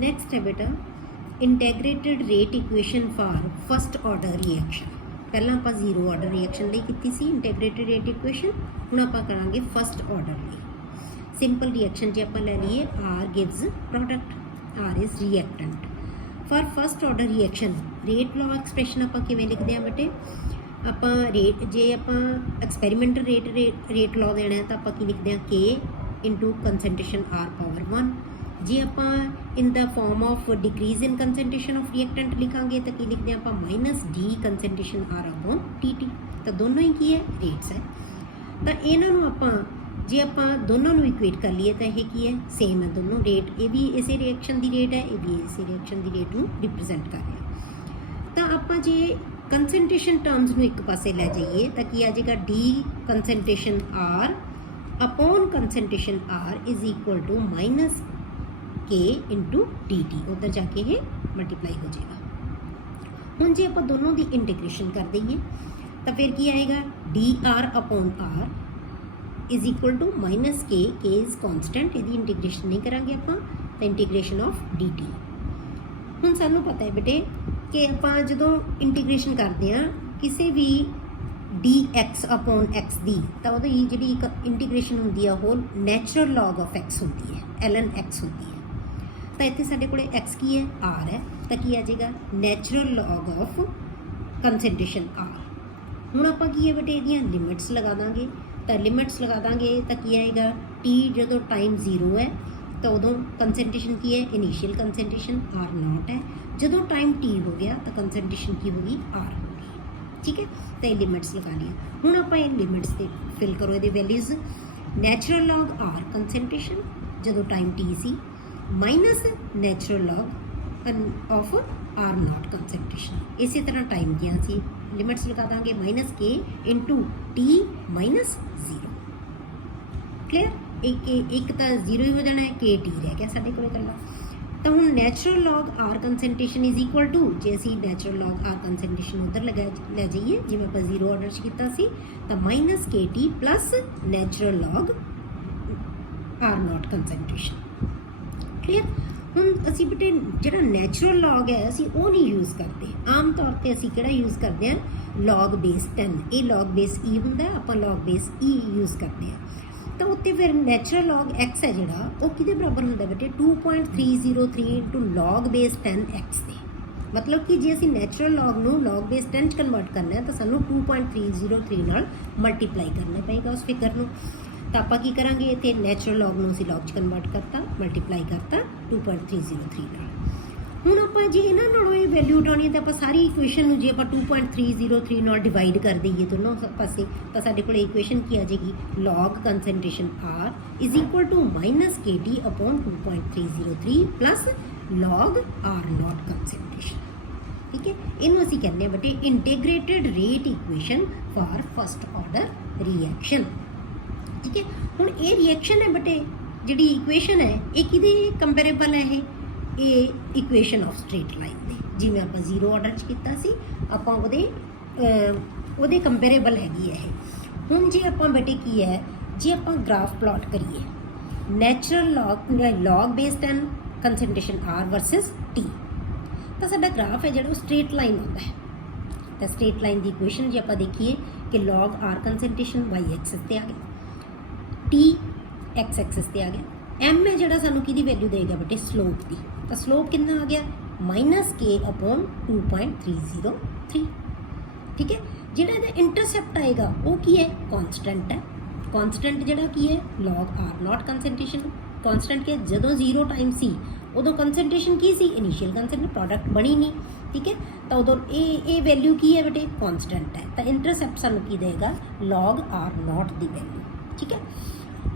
Next है बेटा integrated rate equation for first order reaction. पहला आप जीरो ऑर्डर रिएक्शन ਲਈ ਕੀਤੀ ਸੀ इंटैग्रेटेड रेट इक्वेशन, ਹੁਣ ਆਪਾਂ ਕਰਾਂਗੇ फस्ट ऑर्डर ਲਈ। सिंपल रिएक्शन जे ਆਪਾਂ ਲੈ ਲਈਏ R gives product, R is reactant। For first order reaction rate law expression ਆਪਾਂ ਕਿਵੇਂ ਲਿਖਦੇ ਹਾਂ ਬੇਟੇ, ਆਪਾਂ ਰੇਟ ਜੇ ਆਪਾਂ ਐਕਸਪੈਰੀਮੈਂਟਲ ਰੇਟ ਲॉ ਦੇਣਾ ਹੈ ਤਾਂ ਆਪਾਂ ਕੀ ਲਿਖਦੇ ਹਾਂ K into concentration R power 1। ਜੇ ਆਪਾਂ in the form of decrease in concentration of reactant ਲਿਖਾਂਗੇ ਤਾਂ ਕੀ ਲਿਖਦੇ ਹਾਂ ਆਪਾਂ minus d concentration R upon t. ਤਾਂ ਦੋਨੋਂ ਹੀ ਕੀ ਹੈ ਰੇਟਸ ਹੈ। ਤਾਂ ਇਹਨਾਂ ਨੂੰ ਆਪਾਂ ਜੇ ਆਪਾਂ ਦੋਨੋਂ ਨੂੰ ਇਕੁਏਟ ਕਰ ਲਈਏ ਤਾਂ ਇਹ ਕੀ ਹੈ ਸੇਮ ਹੈ ਦੋਨੋਂ ਰੇਟ, ਇਹ ਵੀ ਇਸੇ ਰਿਐਕਸ਼ਨ ਦੀ ਰੇਟ ਹੈ, ਇਹ ਵੀ ਇਸੇ ਰਿਐਕਸ਼ਨ ਦੀ ਰੇਟ ਨੂੰ ਰਿਪਰੈਜ਼ੈਂਟ ਕਰ ਰਿਹਾ। ਤਾਂ ਆਪਾਂ ਜੇ ਕੰਸਨਟ੍ਰੇਸ਼ਨ ਟਰਮਸ ਨੂੰ ਇੱਕ ਪਾਸੇ ਲੈ ਜਾਈਏ ਤਾਂ ਕੀ ਆ ਜਾਏਗਾ d concentration R upon concentration R is equal to minus K into d t, उधर जाके ये मल्टीप्लाई हो जाएगा। हुण जे आप दोनों की इंटीग्रेशन कर दईए तो फिर की आएगा D R upon R is equal to minus K is constant, यदि इंटीग्रेशन नहीं करांगे आप तो इंटीग्रेशन ऑफ डी टी। हुण सानू पता है बेटे कि आप जो इंटीग्रेशन करते हैं किसी भी डी एक्स अपॉन एक्स दी तो वो जी इंटीग्रेशन होंगी है वो नैचुरल लॉग ऑफ एक्स होंगी है, ln x होंगी है। तो इतने साढ़े को एक्स की है R है तो की आ जाएगा natural log of concentration R। हुण आपां की है बेटे इहदियां लिमिट्स लगा देंगे, तो लिमिट्स लगा देंगे तो की आएगा टी जो टाइम 0 है तो उदों कंसनट्रेशन की है इनीशियल कंसनट्रेशन R0 है, जो टाइम टी हो गया तो कंसनट्रेशन की होगी R होगी। ठीक है, तो ये लिमिट्स लगा लिया। हुण आपां इन लिमिट्स से फिल करो ये values. Natural log R concentration जो टाइम टी सी minus natural log of R0 concentration, इसी तरह टाइम दियाँ सी लिमिट्स लगा देंगे minus K into t minus 0। Clear, एक तो 0 ही हो जाना है, K टी रह गया साढ़े को कला। तो हम natural log R concentration is equal to जे असी नैचुरल लॉग R कंसनट्रेशन उधर लगा ले जाइए जिवें आपां जीरो ऑर्डर च कीता सी तो minus K T plus natural log R0 concentration. Clear, हम असी बेटे जिहड़ा नैचुरल लॉग है असी वो नहीं यूज़ करते, आम तौर पर असी किहड़ा यूज़ करते हैं लॉग बेस 10, ये लॉग बेस ई हुंदा है, आपां लॉग बेस ई यूज़ करते हैं। तो उत्ते फिर नैचुरल लॉग एक्स है जिहड़ा वो किहदे बराबर हुंदा बेटे 2.303 इंटू लॉग बेस 10 एक्स दे। मतलब कि जे असीं नैचुरल लॉग नूं लॉग बेस 10 च कन्वर्ट करना है तो सानूं 2.303 नाल मल्टीप्लाई करना पेगा उस फिगर नूं। तो आपां की करांगे इत्थे नैचुरल लॉग नूं असीं लॉग च कन्वर्ट करता, मल्टीप्लाई करता 2.303 नाल। हुण आपां जे इन्हां नालों ये वैल्यू उठाउणी है तो आपां सारी इक्वेशन नूं जे आपां 2.303 नाल डिवाइड कर दईए दोनों पासे तो साडे कोल इक्वेशन की आ जाएगी log concentration R is equal to minus K t upon 2.303 plus log R0 concentration. ठीक है, इनू असीं कहने बटे integrated rate equation for first order reaction. ठीक है, हुण ये रिएक्शन है बटे जिहड़ी इक्वेशन है ये किहदे कंपेरेबल है, ये इक्वेशन ऑफ स्ट्रेट लाइन दे जिवें आपां जीरो ऑर्डर च कीता सी आपां ओहदे कंपेरेबल हैगी है। हुण जे आपां बेटे की है जे आपां ग्राफ प्लॉट करिए natural log base 10 concentration R versus T तो साडा ग्राफ है जो स्ट्रेट लाइन होता है। तो स्ट्रेट लाइन की इक्वेशन जो आपां देखिए कि log R concentration Y axis ते आ गया, T एक्स एक्सिस ते आ गया, M है जो सानू की वैल्यू देगा बेटे स्लोप की, तो स्लोप कितना आ गया माइनस K अपॉन 2.303। ठीक है, जिहड़ा इहदा इंटरसेप्ट आएगा वो की है कॉन्सटेंट है, कॉन्सटेंट जिहड़ा की है लॉग R0 कंसनट्रेशन। कॉन्सटेंट के जदों जीरो टाइम सी उदों कंसनट्रेशन की सी इनीशियल कंसनट्रेशन प्रोडक्ट बनी नहीं। ठीक है, तो उदों ए वैल्यू की है बेटे कॉन्सटेंट है, तो इंटरसेप्ट सानू की देगा लॉग R0 की वैल्यू। ठीक है,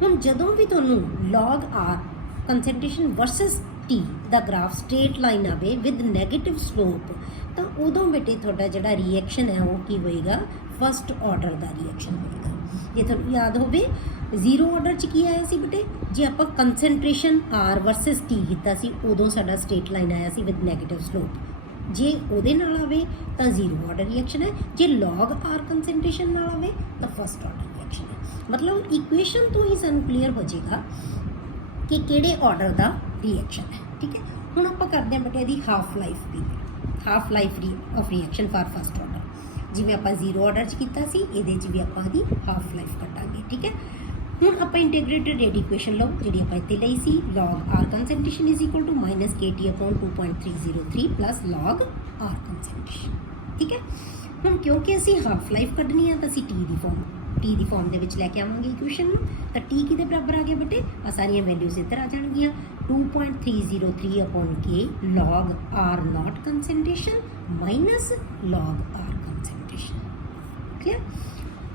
हम जदों भी तुहानूं log R concentration versus T दा ग्राफ स्ट्रेट लाइन आवे विद नैगेटिव स्लोप तो उदों बेटे तुहाडा जिहड़ा रिएक्शन है वो की होएगा फस्ट ऑर्डर दा रिएक्शन होएगा। जे तुहानूं याद होवे जीरो ऑर्डर च की आया सी बेटे जे आपां कंसनट्रेशन R वर्सिस T कीता सी उदों साडा स्ट्रेट लाइन आया सी विद नैगेटिव स्लोप, जे उहदे नाल आवे तो जीरो ऑर्डर रिएक्शन है, जे लॉग R कंसनट्रेशन नाल आवे तो फस्ट ऑर्डर रिएक्शन है। मतलब इक्वेशन तो ही सानूं क्लीयर हो जाएगा कि किहड़े ऑर्डर का रिएक्शन है। ठीक है, ਹੁਣ ਆਪਾਂ ਕਰਦੇ ਹਾਂ ਬੇਟੇ ਇਹਦੀ half life period, half life of reaction for first order. ਜਿਵੇਂ ਆਪਾਂ ਜ਼ੀਰੋ ਆਰਡਰ 'ਚ ਕੀਤਾ ਸੀ, ਇਹਦੇ 'ਚ ਵੀ ਆਪਾਂ ਇਹਦੀ ਹਾਫ ਲਾਈਫ ਕੱਢਾਂਗੇ, ਠੀਕ ਹੈ। ਹੁਣ ਆਪਾਂ ਇੰਟੀਗ੍ਰੇਟਡ ਰੇਟ ਇਕੁਏਸ਼ਨ ਲਓ ਜਿਹੜੀ ਆਪਾਂ ਇੱਥੇ ਲਈ ਸੀ, log r concentration is equal to -kT/2.303 plus log r concentration, ਠੀਕ ਹੈ। ਹੁਣ ਕਿਉਂਕਿ ਅਸੀਂ ਹਾਫ ਲਾਈਫ ਕੱਢਣੀ ਆ ਤਾਂ ਅਸੀਂ ਟੀ ਦੀ ਫਾਰਮ ਦੇ ਵਿੱਚ ਲੈ ਕੇ ਆਵਾਂਗੇ ਇਕੁਏਸ਼ਨ ਨੂੰ। ਤਾਂ ਟੀ ਕਿਹਦੇ ਬਰਾਬਰ ਆ ਗਿਆ ਬੇਟੇ, ਆ ਸਾਰੀਆਂ ਵੈਲਿਊਜ਼ ਇੱਧਰ ਆ ਜਾਣਗੀਆਂ, 2.303/k log r naught concentration minus log r concentration, clear.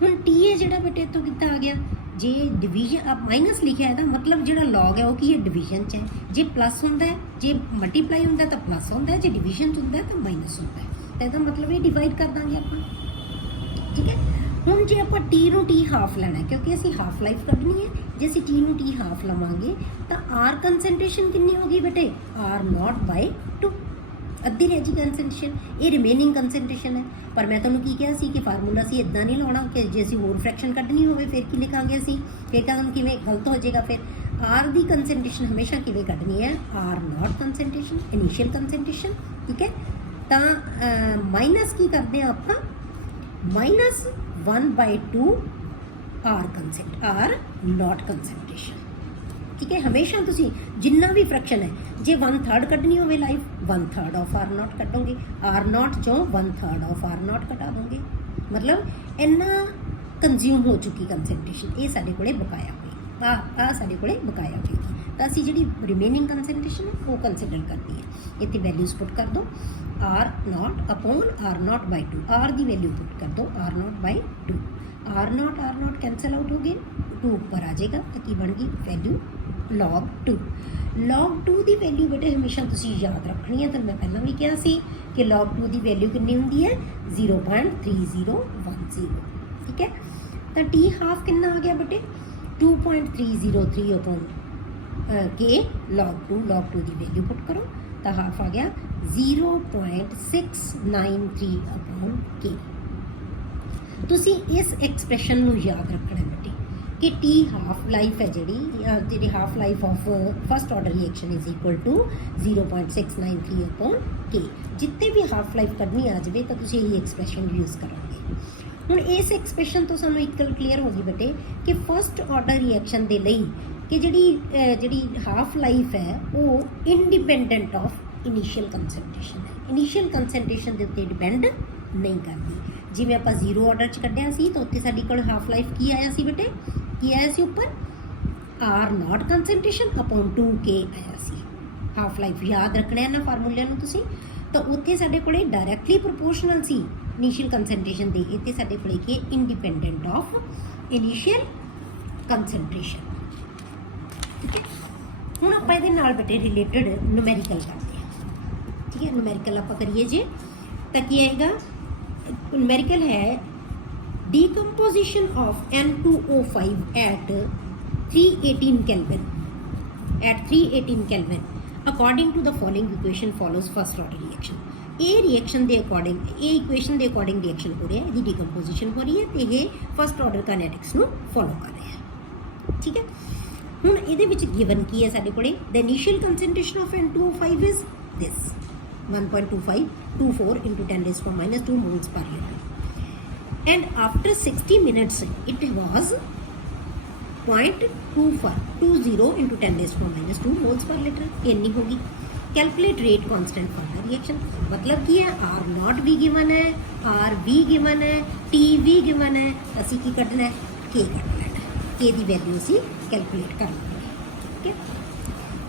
ਹੁਣ ਟੀ ਹੈ ਜਿਹੜਾ ਬੇਟੇ ਇੱਥੋਂ ਕਿੱਦਾਂ ਆ ਗਿਆ, ਜੇ ਡਿਵੀਜ਼ਨ ਮਾਈਨਸ ਲਿਖਿਆ ਇਹਦਾ ਮਤਲਬ ਜਿਹੜਾ ਲੌਗ ਹੈ ਉਹ ਕੀ ਹੈ, ਡਿਵੀਜ਼ਨ 'ਚ ਹੈ। ਜੇ ਪਲੱਸ ਹੁੰਦਾ ਹੈ, ਜੇ ਮਲਟੀਪਲਾਈ ਹੁੰਦਾ ਤਾਂ ਪਲੱਸ ਹੁੰਦਾ ਹੈ, ਜੇ ਡਿਵੀਜ਼ਨ 'ਚ ਹੁੰਦਾ ਹੈ ਤਾਂ ਮਾਈਨਸ ਹੁੰਦਾ ਹੈ। ਤਾਂ ਇਹਦਾ ਮਤਲਬ ਇਹ ਡਿਵਾਈਡ ਕਰ ਦਾਂਗੇ ਆਪਾਂ, ਠੀਕ ਹੈ। ਹੁਣ ਜੇ ਆਪਾਂ ਟੀ ਨੂੰ ਟੀ ਹਾਫ ਲੈਣਾ, ਕਿਉਂਕਿ ਅਸੀਂ ਹਾਫ ਲਾਈਫ ਕੱਢਣੀ ਹੈ, ਜੇ ਅਸੀਂ ਟੀ ਨੂੰ ਟੀ ਹਾਫ ਲਵਾਂਗੇ ਤਾਂ ਆਰ ਕੰਸਨਟ੍ਰੇਸ਼ਨ ਕਿੰਨੀ ਹੋ ਗਈ ਬੇਟੇ, r0/2, ਅੱਧੀ ਰਹਿ ਜੀ ਕੰਸਨਟ੍ਰੇਸ਼ਨ। ਇਹ ਰਿਮੇਨਿੰਗ ਕੰਸਨਟ੍ਰੇਸ਼ਨ ਹੈ। ਪਰ ਮੈਂ ਤੁਹਾਨੂੰ ਕੀ ਕਿਹਾ ਸੀ ਕਿ ਫਾਰਮੂਲਾ ਅਸੀਂ ਇਦਾਂ ਨਹੀਂ ਲਾਉਣਾ ਕਿ ਜੇ ਅਸੀਂ ਹੋਰ ਫ੍ਰੈਕਸ਼ਨ ਕੱਢਣੀ ਹੋਵੇ ਫਿਰ ਕੀ ਲਿਖਾਂਗੇ ਅਸੀਂ, ਫਿਰ ਕਹਾਂਗੇ ਕਿਵੇਂ ਗਲਤ ਹੋ ਜਾਏਗਾ। ਫਿਰ ਆਰ ਦੀ ਕੰਸਨਟ੍ਰੇਸ਼ਨ ਹਮੇਸ਼ਾ ਕਿਵੇਂ ਕੱਢਣੀ ਹੈ, r0 ਕੰਸਨਟ੍ਰੇਸ਼ਨ, ਇਨੀਸ਼ੀਅਲ ਕੰਸਨਟ੍ਰੇਸ਼ਨ, ਠੀਕ ਹੈ। ਤਾਂ ਮਾਈਨਸ ਕੀ ਕਰਦੇ ਹਾਂ ਆਪਾਂ, -1/2 r0 ਕੰਸਨਟ੍ਰੇਸ਼ਨ, ਠੀਕ ਹੈ। ਹਮੇਸ਼ਾ ਤੁਸੀਂ ਜਿੰਨਾ ਵੀ ਫ੍ਰੈਕਸ਼ਨ ਹੈ, ਜੇ 1/3 ਕੱਢਣੀ ਹੋਵੇ ਲਾਈਫ, 1/3 ਆਫ r0 ਕੱਢੋਗੇ, r0 ਚੋਂ 1/3 ਆਫ r0 ਕਟਾ ਦੋਗੇ, ਮਤਲਬ ਇੰਨਾ ਕੰਜ਼ਿਊਮ ਹੋ ਚੁੱਕੀ ਕੰਸਨਟ੍ਰੇਸ਼ਨ, ਇਹ ਸਾਡੇ ਕੋਲੇ ਬਕਾਇਆ ਹੋਈ, ਆ ਸਾਡੇ ਕੋਲੇ ਬਕਾਇਆ ਹੋਏਗੀ। ਤਾਂ ਅਸੀਂ ਜਿਹੜੀ ਰਿਮੇਨਿੰਗ ਕੰਸਨਟ੍ਰੇਸ਼ਨ ਉਹ ਕੰਸੀਡਰ ਕਰਨੀ ਹੈ। ਇੱਥੇ ਵੈਲਿਊਜ਼ ਪੁੱਟ ਕਰ ਦਿਓ, r0/r0/2, r ਦੀ ਵੈਲਿਊ ਪੁੱਟ ਕਰ ਦਿਓ r0/2, r0 कैंसल आउट हो गए, 2 ऊपर आ जाएगा तो की बन गई वैल्यू log 2। log 2 की वैल्यू बेटे हमेशा तुसी याद रखनी है, तो मैं पहला भी कहा सी कि log 2 की वैल्यू कितनी होंगी है, 0.3010, ठीक है। तो टी हाफ कितना आ गया बेटे, 2.303/k log 2 की वैल्यू पुट करो तो हाफ आ गया 0.693/k। ਤੁਸੀਂ ਇਸ ਐਕਸਪ੍ਰੈਸ਼ਨ ਨੂੰ ਯਾਦ ਰੱਖਣਾ ਬੇਟੇ ਕਿ ਟੀ ਹਾਫ ਲਾਈਫ ਹੈ ਜਿਹੜੀ half life of first order reaction is equal to 0.693/k। ਜਿੱਤੇ ਵੀ ਹਾਫ ਲਾਈਫ ਕੱਢਣੀ ਆ ਜਾਵੇ ਤਾਂ ਤੁਸੀਂ ਇਹ ਐਕਸਪ੍ਰੈਸ਼ਨ ਯੂਜ਼ ਕਰੋਗੇ। ਹੁਣ ਇਸ ਐਕਸਪ੍ਰੈਸ਼ਨ ਤੋਂ ਸਾਨੂੰ ਇੱਕ ਗੱਲ ਕਲੀਅਰ ਹੋ ਗਈ ਬੇਟੇ ਕਿ ਫਸਟ ਆਰਡਰ ਰਿਐਕਸ਼ਨ ਦੇ ਲਈ ਕਿ ਜਿਹੜੀ ਹਾਫ ਲਾਈਫ ਹੈ ਉਹ ਇੰਡੀਪੈਂਡੈਂਟ ਆਫ ਇਨੀਸ਼ੀਅਲ ਕੰਸਨਟ੍ਰੇਸ਼ਨ ਹੈ, ਇਨੀਸ਼ੀਅਲ ਕੰਸਨਟ੍ਰੇਸ਼ਨ ਦੇ ਉੱਤੇ ਡਿਪੈਂਡ ਨਹੀਂ ਕਰਦੀ। ਜਿਵੇਂ ਆਪਾਂ ਜ਼ੀਰੋ ਆਰਡਰ 'ਚ ਕੱਢਿਆ ਸੀ ਤਾਂ ਉੱਥੇ ਸਾਡੀ ਕੋਲ ਹਾਫ ਲਾਈਫ ਕੀ ਆਇਆ ਸੀ ਬੇਟੇ, ਕੀ ਆਇਆ ਸੀ ਉੱਪਰ, r0 ਕੰਸਨਟ੍ਰੇਸ਼ਨ ਅਪੋਨ 2k ਆਇਆ ਸੀ। ਹਾਫ ਲਾਈਫ ਯਾਦ ਰੱਖਣਾ ਇਹਨਾਂ ਫਾਰਮੂਲਿਆਂ ਨੂੰ ਤੁਸੀਂ। ਤਾਂ ਉੱਥੇ ਸਾਡੇ ਕੋਲੇ ਡਾਇਰੈਕਟਲੀ ਪ੍ਰੋਪੋਰਸ਼ਨਲ ਸੀ ਇਨੀਸ਼ੀਅਲ ਕੰਸਨਟ੍ਰੇਸ਼ਨ ਦੇ, ਇੱਥੇ ਸਾਡੇ ਕੋਲੇ ਕੀ ਇੰਡੀਪੈਂਡੈਂਟ ਆਫ ਇਨੀਸ਼ੀਅਲ ਕੰਸਨਟ੍ਰੇਸ਼ਨ, ਠੀਕ ਹੈ। ਹੁਣ ਆਪਾਂ ਇਹਦੇ ਨਾਲ ਬੇਟੇ ਰਿਲੇਟਡ ਨੂਮੈਰੀਕਲ ਕਰਦੇ ਹਾਂ, ਠੀਕ ਹੈ। ਨੂਮੈਰੀਕਲ ਆਪਾਂ ਕਰੀਏ ਜੇ ਤਾਂ ਕੀ ਆਏਗਾ, numerical है decomposition of N2O5 at 318 Kelvin, according to the following equation follows first order reaction। ਇਹ ਰਿਐਕਸ਼ਨ ਦੇ ਅਕੋਰਡਿੰਗ, ਇਹ ਇਕੁਏਸ਼ਨ ਦੇ ਅਕੋਰਡਿੰਗ ਰਿਐਕਸ਼ਨ ਹੋ ਰਿਹਾ ਹੈ, ਇਹਦੀ ਡੀਕੰਪੋਜੀਸ਼ਨ ਹੋ ਰਹੀ ਹੈ ਤੇ ਇਹ ਫਸਟ ਆਰਡਰ ਕਾਈਨੈਟਿਕਸ ਨੂੰ ਫੋਲੋ ਕਰ ਰਿਹਾ ਹੈ, ਠੀਕ ਹੈ। ਹੁਣ ਇਹਦੇ ਵਿੱਚ ਗਿਵਨ ਕੀ ਹੈ ਸਾਡੇ ਕੋਲੇ, the initial concentration of N2O5 is this 1.2524 into 10⁻² moles per liter, and after 60 minutes it was 0.20 into 10⁻² moles per liter, इतनी होगी। Calculate rate constant for the reaction, मतलब की है r0 भी गिवन है, r भी गिवन है, t भी गिवन है, असी की कटना है, k कट लेना है, k की वैल्यू असी कैलकुलेट कर लेंगे, ठीक है।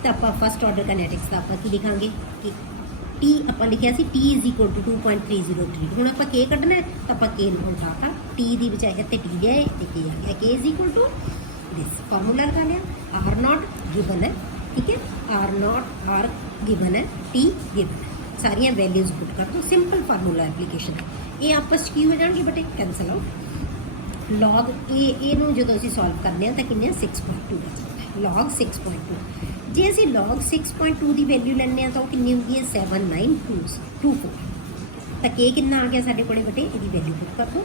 तो आप फर्स्ट ऑर्डर काइनेटिक्स का आप की लिखांगे कि टी आप लिखा C T is equal to 2.303, हूँ आप के कढ़ना है तो आप के उठाता, टी की बजाय इतने टी लिया है तो के आ गया, K is equal to this formula लगा लिया, r0 गिवन है, ठीक है, r गिवन है, टी गिवन है, सारिया वैल्यूज पुट कर दो, सिंपल फार्मूला एप्लीकेशन है। ये आपस की हो जाएगी बटे कैंसल आउट, लॉग ए नूं जो असीं सॉल्व करने तो किन्ने 6.2 लॉग 6.2, जे असीं log 6.2 की वैल्यू लैंदे तो कितनी होंगी है 7924, तो के कितना आ गया साढ़े कोले बटे, इसकी वैल्यू पुट कर दो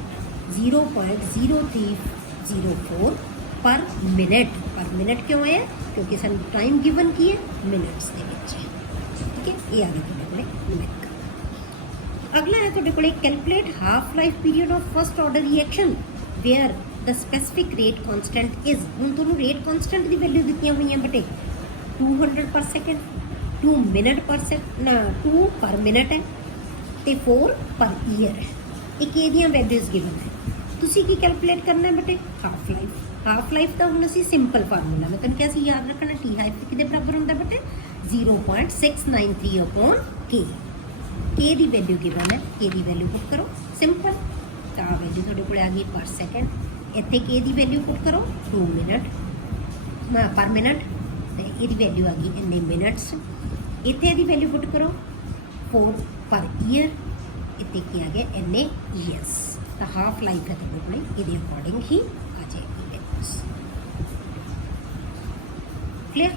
0.0304 पर मिनट क्यों है, क्योंकि सानू टाइम गिवन की है मिनट्स के विच, ठीक ये आ गया ਤੁਹਾਡੇ ਕੋਲੇ numeric। अगला है ਤੁਹਾਡੇ ਕੋਲੇ calculate half life period of first order reaction where the specific rate constant is. ਹੁਣ ਤੁਹਾਨੂੰ रेट कांस्टेंट ਦੀ ਵੈਲਿਊ ਦਿੱਤੀਆਂ ਹੋਈਆਂ ਬਟੇ 200 पर सेकंड, 2 मिनट पर सेकंड ना 2 पर मिनट है ਤੇ 4 पर ईयर है। एक ਇਹਦੀਆਂ ਵੈਲਿਊਜ਼ ਗਿਵਨ ਹੈ। ਤੁਸੀਂ ਕੀ ਕੈਲਕੂਲੇਟ ਕਰਨਾ ਹੈ ਬਟੇ ਹਾਫ ਲਾਈਫ। ਹਾਫ ਲਾਈਫ ਦਾ ਹੁਣ ਅਸੀਂ ਸਿੰਪਲ ਫਾਰਮੂਲਾ ਮੈਂ ਤੁਹਾਨੂੰ ਕਿਹਾ ਸੀ ਯਾਦ ਰੱਖਣਾ ਟੀ ਹਾਈਫ ਕਿਹਦੇ ਬਰਾਬਰ ਹੁੰਦਾ ਬਟੇ 0.693 upon k। के ਦੀ ਵੈਲਿਊ ਗਿਵਨ ਹੈ, k ਦੀ ਵੈਲਿਊ ਪੁੱਟ ਕਰੋ ਸਿੰਪਲ ਤਾਂ ਵੈਲਿਊ ਤੁਹਾਡੇ ਕੋਲ ਆ ਗਈ ਪਰ ਸੈਕਿੰਡ। ਇੱਥੇ k ਦੀ ਵੈਲਿਊ ਪੁੱਟ ਕਰੋ 2 ਮਿੰਟ ਪਰ ਮਿੰਟ ਤੇ ਇਹਦੀ ਵੈਲਿਊ ਆ ਗਈ ਇੰਨੇ ਮਿੰਟਸ। ਇੱਥੇ ਇਹਦੀ ਵੈਲਿਊ ਪੁੱਟ ਕਰੋ 4 ਪਰ ਈਅਰ, ਇੱਥੇ ਕੀ ਆ ਗਿਆ ਇੰਨੇ ਈਅਰਸ। ਤਾਂ ਹਾਫ ਲਾਈਫ ਹੈ ਤੁਹਾਡੇ ਕੋਲ ਇਹਦੇ ਅਕੋਰਡਿੰਗ ਹੀ ਆ ਜਾਏਗੀ। ਕਲੀਅਰ।